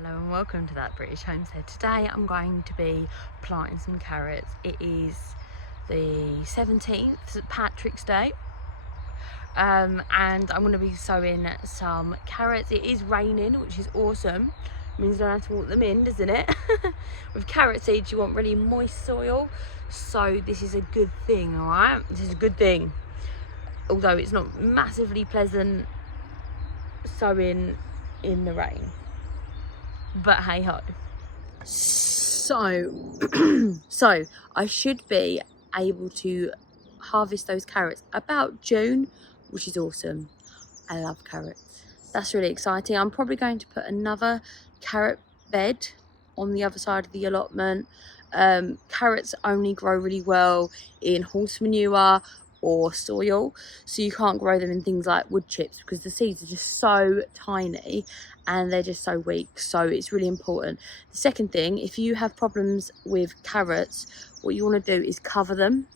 Hello and welcome to That British Homestead. Today I'm going to be planting some carrots. It is the 17th, St Patrick's Day, and I'm going to be sowing some carrots. It is raining, which is awesome. It means I don't have to walk them in, doesn't it? With carrot seeds you want really moist soil, so this is a good thing, alright? This is a good thing. Although it's not massively pleasant sowing in the rain. But hey ho. So I should be able to harvest those carrots about June, which is awesome. I love carrots. That's really exciting. I'm probably going to put another carrot bed on the other side of the allotment. Carrots only grow really well in horse manure or soil, so you can't grow them in things like wood chips because the seeds are just so tiny and they're just so weak. So it's really important. The second thing, if you have problems with carrots, what you want to do is cover them.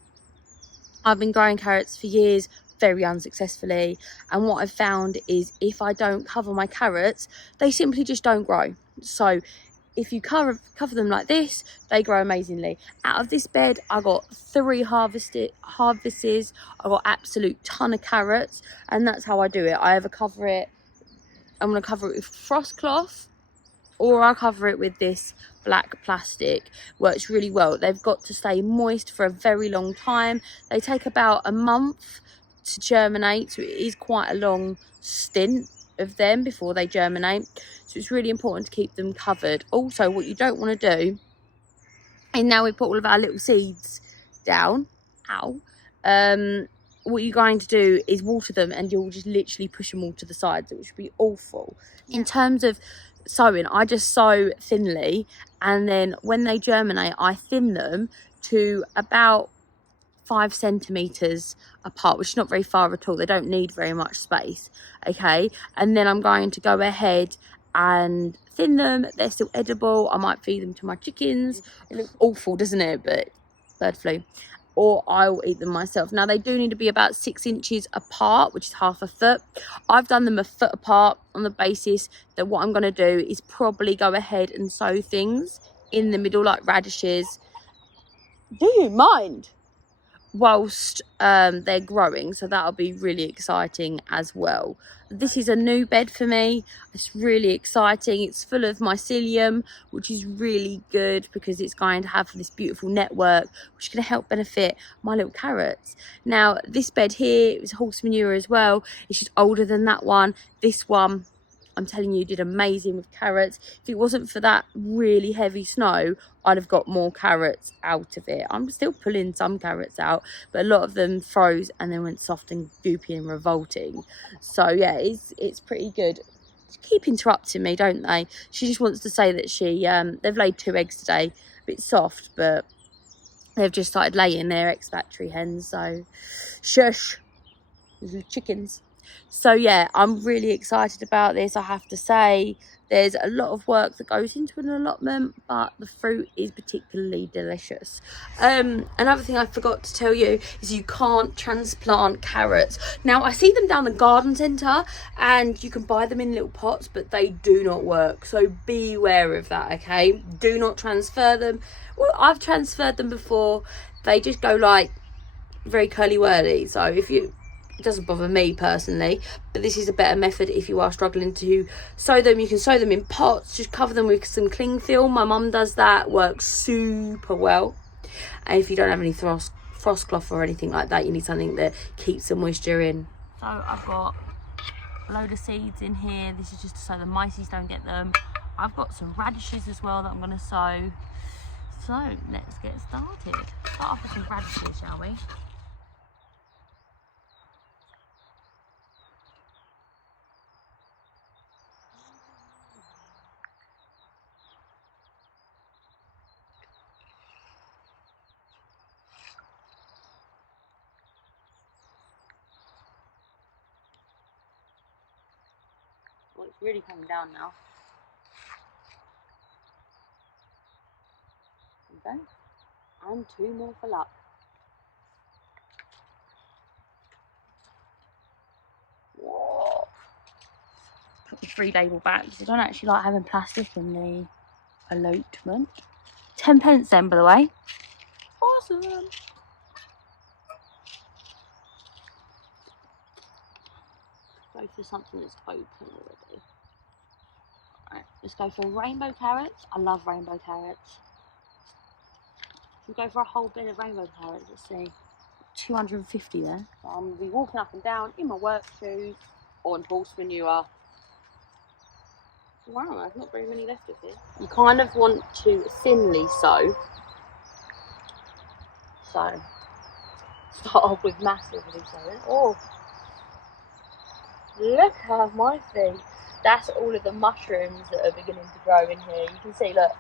I've been growing carrots for years very unsuccessfully, and what I've found is if I don't cover my carrots, they simply just don't grow. So if you cover them like this, they grow amazingly. Out of this bed, I got 3 harvests. I got absolute ton of carrots, and that's how I do it. I either cover it, I'm going to cover it with frost cloth, or I cover it with this black plastic. Works really well. They've got to stay moist for a very long time. They take about a month to germinate, so it is quite a long stint of them before they germinate, so it's really important to keep them covered. Also, what you don't want to do, and now we put all of our little seeds down, what you're going to do is water them, and you'll just literally push them all to the sides, which would be awful. In terms of sowing, I just sow thinly, and then when they germinate I thin them to about 5 centimeters apart, which is not very far at all. They don't need very much space. Okay, and then I'm going to go ahead and thin them. They're still edible. I might feed them to my chickens. It looks awful, doesn't it? But bird flu. Or I'll eat them myself. Now they do need to be about 6 inches apart, which is half a foot. I've done them a foot apart on the basis that what I'm going to do is probably go ahead and sow things in the middle, like radishes. Do you mind? Whilst they're growing, so that'll be really exciting as well. This is a new bed for me. It's really exciting. It's full of mycelium, which is really good because it's going to have this beautiful network which is going to help benefit my little carrots. Now this bed here is horse manure as well. It's just older than that one. This one, I'm telling you, did amazing with carrots. If it wasn't for that really heavy snow, I'd have got more carrots out of it. I'm still pulling some carrots out, but a lot of them froze and then went soft and goopy and revolting. So yeah, it's pretty good. They keep interrupting me, don't they? She just wants to say that they've laid 2 eggs today. A bit soft, but they've just started laying. Their ex-factory hens, so shush. Little chickens. So yeah, I'm really excited about this. I have to say, there's a lot of work that goes into an allotment, but the fruit is particularly delicious. Another thing I forgot to tell you is you can't transplant carrots. Now I see them down the garden centre and you can buy them in little pots, but they do not work, so beware of that. Okay, do not transfer them. Well, I've transferred them before. They just go like very curly whirly, so it doesn't bother me personally, but this is a better method if you are struggling to sow them. You can sow them in pots, just cover them with some cling film. My mum does that, works super well. And if you don't have any frost cloth or anything like that, you need something that keeps the moisture in. So I've got a load of seeds in here. This is just so the mices don't get them. I've got some radishes as well that I'm going to sow. So let's get started. Start off with some radishes, shall we? Well, it's really coming down now. Okay. And 2 more for luck. Whoa. free label back because I don't actually like having plastic in the allotment. 10 pence then, by the way. Awesome. Go for something that's open already. Right, let's go for rainbow carrots. I love rainbow carrots. We'll go for a whole bin of rainbow carrots. Let's see. 250 there. I'm going to be walking up and down in my work shoes on horse manure. Wow, there's not very many left of it. You kind of want to thinly sow. So, start off with massively sowing. Oh, look at my feet. That's all of the mushrooms that are beginning to grow in here. You can see, look.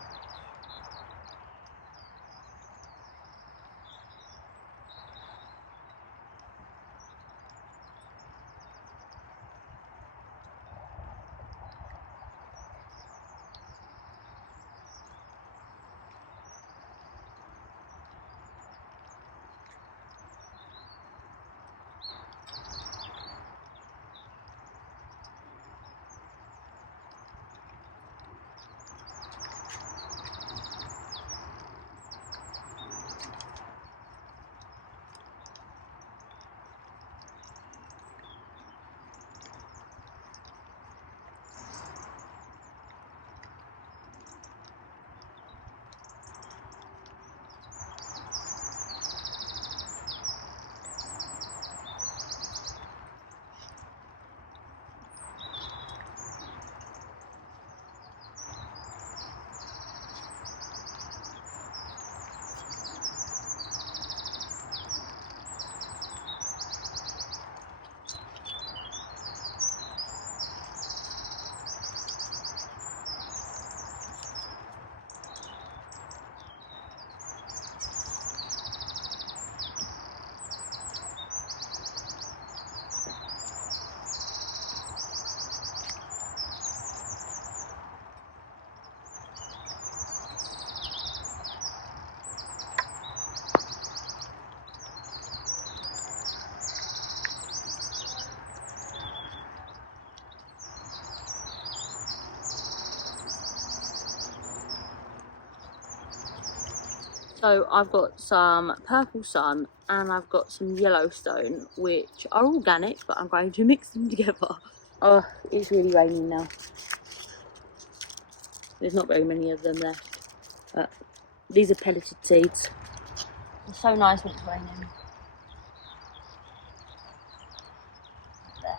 So I've got some purple sun and I've got some Yellowstone, which are organic, but I'm going to mix them together. Oh, it's really raining now. There's not very many of them left. But these are pelleted seeds. It's so nice when it's raining. There.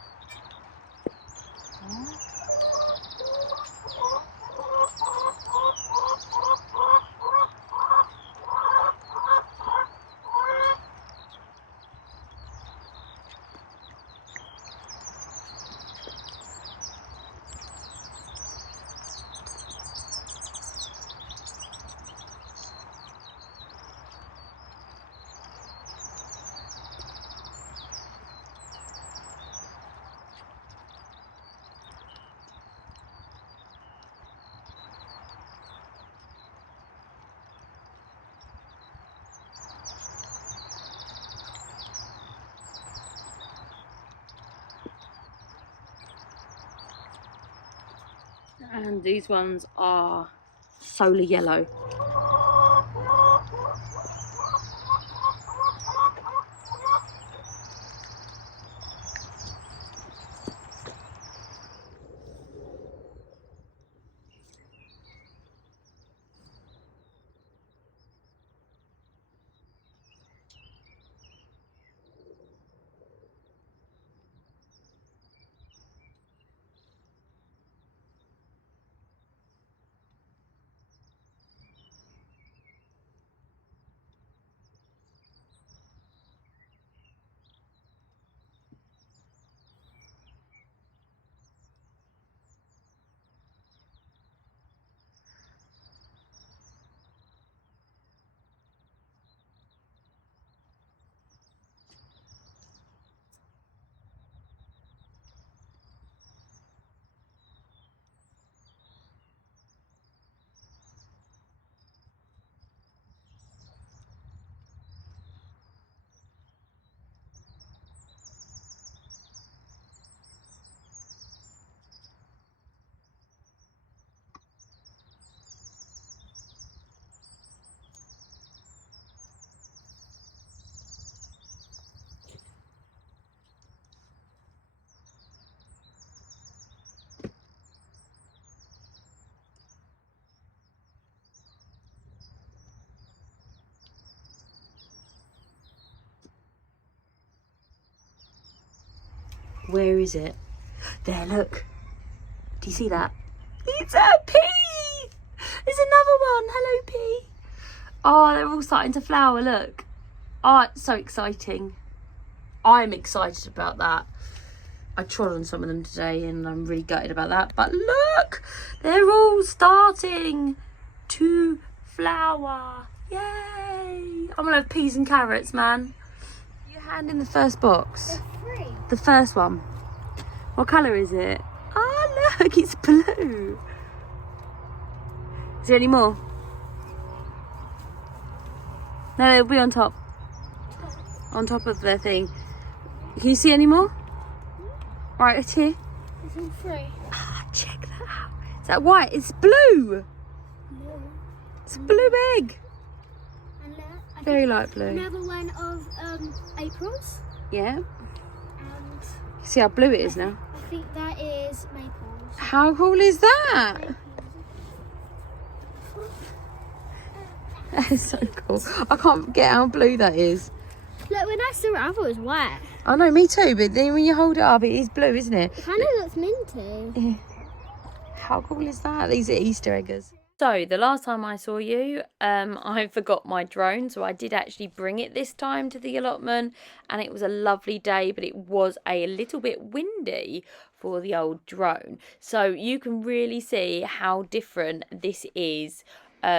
And these ones are solar yellow. Where is it? There, look. Do you see that? It's a pea! There's another one. Hello, pea. Oh, they're all starting to flower, look. Oh, it's so exciting. I'm excited about that. I trod on some of them today and I'm really gutted about that. But look, they're all starting to flower. Yay! I'm gonna have peas and carrots, man. Your hand in the first box. They're 3. The first one. What colour is it? Oh, look, it's blue. Is there any more? No, they'll be on top. On top of their thing. Can you see any more? Right, it's here. It's all 3. Ah, check that out. Is that white? It's blue. No. It's a blue egg. And Very light blue. another one of April's. Yeah. And See how blue it is now? I think that is Maple's. How cool is that? That is so cool. I can't get how blue that is. Look, when I saw it, I thought it was white. I know, me too, but then when you hold it up, it is blue, isn't it? It kind of looks minty. Yeah. How cool is that? These are Easter eggers. So, the last time I saw you, I forgot my drone, so I did actually bring it this time to the allotment, and it was a lovely day, but it was a little bit windy for the old drone. So, you can really see how different this is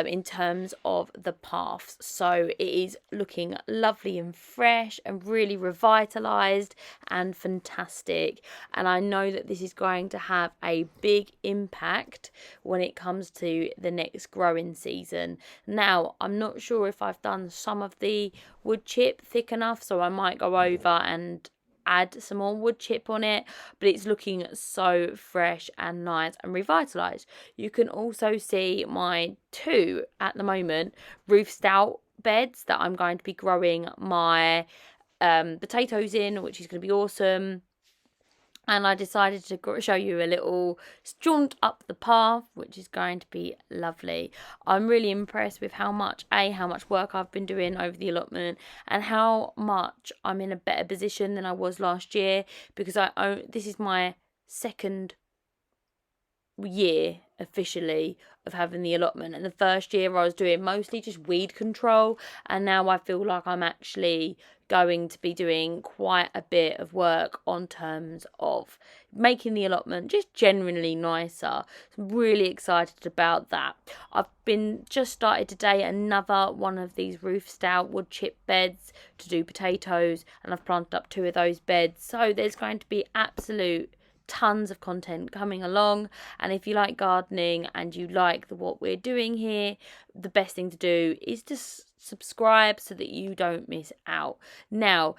in terms of the paths. So it is looking lovely and fresh and really revitalized and fantastic, and I know that this is going to have a big impact when it comes to the next growing season. Now, I'm not sure if I've done some of the wood chip thick enough, so I might go over and add some more wood chip on it, but it's looking so fresh and nice and revitalized. You can also see my 2 at the moment roof stout beds that I'm going to be growing my potatoes in, which is going to be awesome. And I decided to show you a little jaunt up the path, which is going to be lovely. I'm really impressed with how much work I've been doing over the allotment, and how much I'm in a better position than I was last year, because this is my 2nd year officially of having the allotment, and the first year I was doing mostly just weed control, and now I feel like I'm actually going to be doing quite a bit of work on terms of making the allotment just generally nicer. So I'm really excited about that. I've just started today another one of these roof stout wood chip beds to do potatoes, and I've planted up 2 of those beds, so there's going to be absolute tons of content coming along. And if you like gardening and you like what we're doing here, the best thing to do is to subscribe so that you don't miss out. Now,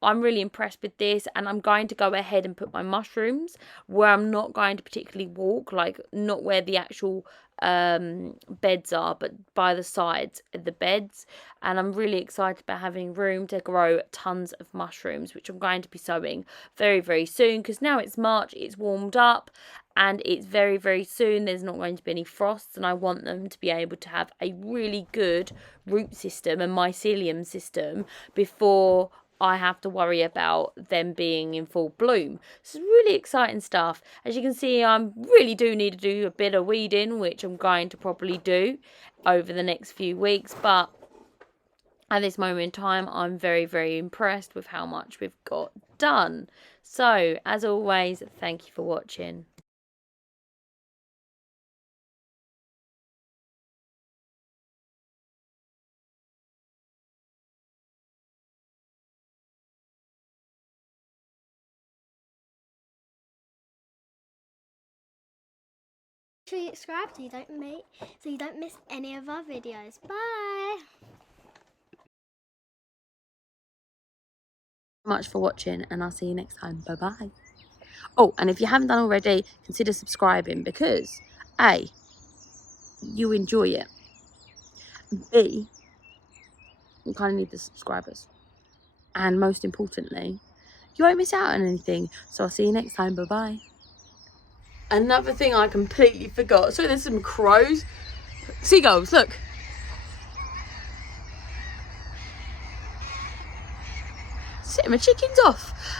I'm really impressed with this, and I'm going to go ahead and put my mushrooms where I'm not going to particularly walk, like not where the actual beds are, but by the sides of the beds. And I'm really excited about having room to grow tons of mushrooms, which I'm going to be sowing very, very soon, because now it's March, it's warmed up, and it's very, very soon. There's not going to be any frosts, and I want them to be able to have a really good root system and mycelium system before I have to worry about them being in full bloom. So it's really exciting stuff. As you can see, I really do need to do a bit of weeding, which I'm going to probably do over the next few weeks. But at this moment in time, I'm very, very impressed with how much we've got done. So, as always, thank you for watching. Make sure you subscribe so you don't miss any of our videos. Bye. Much for watching, and I'll see you next time. Bye bye. Oh, and if you haven't done already, consider subscribing, because A, you enjoy it, B, you kind of need the subscribers, and most importantly, you won't miss out on anything. So I'll see you next time. Bye bye. Another thing I completely forgot. So there's some crows, seagulls, look. Setting my chickens off.